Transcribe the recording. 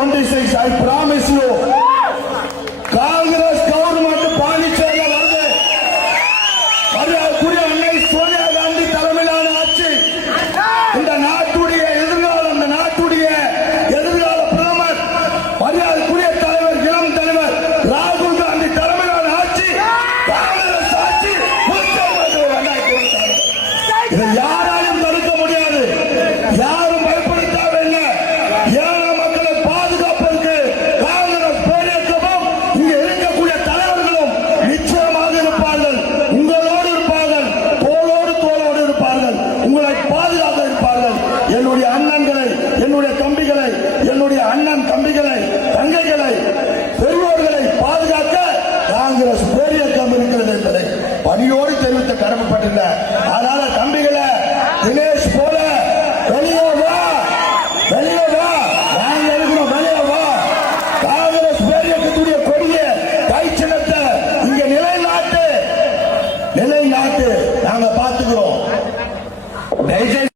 2026, I promise you, Congress government பாண்டிச்சேரியில வருது. மரியாதைக்குரிய அன்னை சோனியா காந்தி தலைமையிலான ஆட்சி இந்த நாட்டுடைய எதிர்காலம், இந்த நாட்டுடைய எதிர்கால பிரதமர் மரியாதைக்குரிய தலைவர், இளம் தலைவர் ராகுல் காந்தி தலைமையிலான ஆட்சி, காங்கிரஸ் ஆட்சி இதை யாராலும் தடுக்க முடியாது. யாரும் பயப்பட தேவையில்லை. ஏழை மக்களை பாதுகாப்பதற்கு காங்கிரஸ் பேரியக்கமும் இங்க இருக்கக்கூடிய தலைவர்களும் நிச்சயமாக இருப்பார்கள். உங்களோடு இருப்பார்கள், தோளோடு தோளோடு இருப்பார்கள், உங்களை பாதுகாக்க இருப்பார்கள். என்னுடைய அண்ணன்களை, என்னுடைய தம்பிகளை, என்னுடைய அண்ணன் தம்பிகளை, தங்கைகளை, பெரியோர்களை பாதுகாக்க காங்கிரஸ் பேரியக்கம் இருக்கிறது என்பதை பணியோடு தெரிவித்த கடமைப்பட்டிருந்த. அதனால தம்பிகளை, தினேஷ் போல வெளியே வா, வெளியே வா, நாங்க இருக்கிறோம், வெளியே வா. காங்கிரஸ் பேரியக்கத்துடைய கொடிய கை சின்னத்தை இங்க நிலைநாட்டு, நாங்க பார்த்துக்கிறோம்.